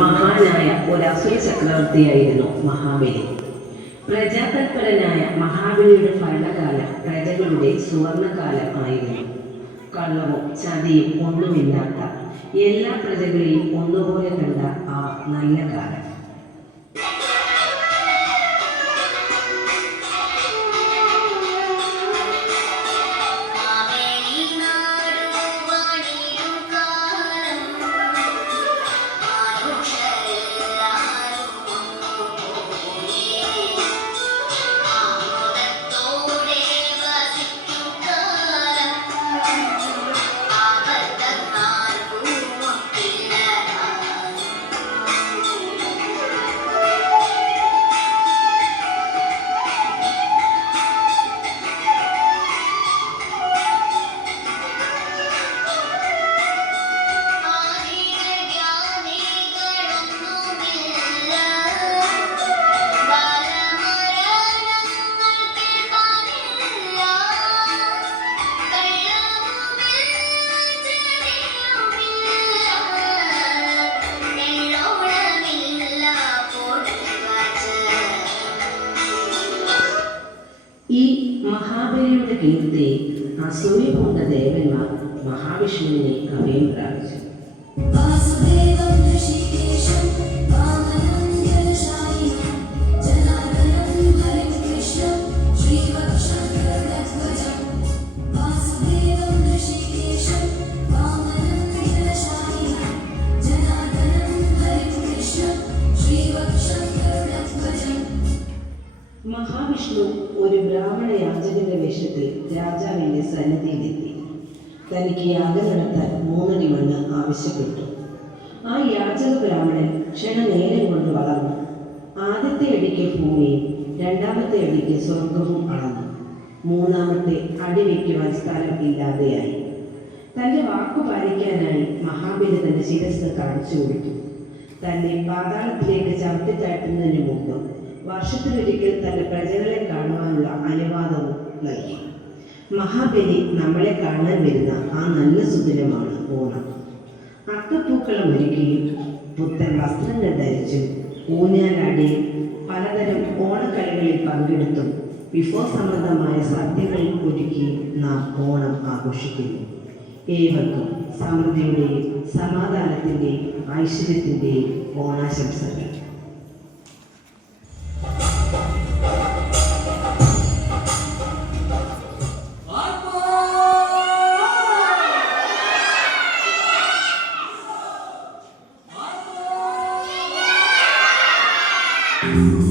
മഹാനായ ഒരു അസുര ചക്രവർത്തിയായിരുന്നു മഹാബലി. പ്രജാതൽപരനായ മഹാബലിയുടെ ഭരണകാലം പ്രജകളുടെ സുവർണകാലം ആയിരുന്നു. കള്ളവും ചതിയും ഒന്നുമില്ലാത്ത എല്ലാ പ്രജകളെയും ഒന്നുപോലെ കണ്ട ആ നല്ല കാലം. ഈ മഹാബലിയുടെ കീർത്തി അസൂയ പൂണ്ട ദേവന്മാർ മഹാവിഷ്ണുവിനെ അഭയം പ്രാപിച്ചു. മഹാവിഷ്ണു ഒരു ബ്രാഹ്മണ യാചകന്റെ വേഷത്തിൽ രാജാവിൻ്റെ സന്നിധിയിലെത്തി. തനിക്ക് യാഗം നടത്താൻ 3 അടി മണ്ണ് ആവശ്യപ്പെട്ടു. ആ യാചക ബ്രാഹ്മണൻ ക്ഷണനേരം കൊണ്ട് വളർന്നു. ആദ്യത്തെ അടിക്ക് ഭൂമിയും 2ാമത്തെ അടിക്ക് സ്വർഗവും അളന്നു. 3ാമത്തെ അടി വയ്ക്കുവാൻ സ്ഥലം ഇല്ലാതെയായി. തൻ്റെ വാക്കു പാലിക്കാനായി മഹാബലി തൻ്റെ ശിരസ് കാണിച്ചു കൊടുത്തു. തന്നെ പാതാളത്തിലേക്ക് ചവിട്ടിത്താഴ്ത്തുന്നതിന് മുമ്പ് വർഷത്തിലൊരിക്കൽ തൻ്റെ പ്രജകളെ കാണുവാനുള്ള അനുവാദവും നൽകി. മഹാബലി നമ്മളെ കാണാൻ വരുന്ന ആ നല്ല സുദിനമാണ് ഓണം. അത്തപ്പൂക്കളം ഒരുക്കിയും പുത്തൻ വസ്ത്രങ്ങൾ ധരിച്ചും ഊഞ്ഞാലാടിയും പലതരം ഓണക്കളികളിൽ പങ്കെടുത്തും വിഭവസംബന്ധമായ സദ്യകൾ ഒരുക്കിയും നാം ഓണം ആഘോഷിക്കുന്നു. ഏവർക്കും സമൃദ്ധിയുടെയും സമാധാനത്തിൻ്റെയും ഐശ്വര്യത്തിൻ്റെയും ഓണാശംസകൾ. Thank you.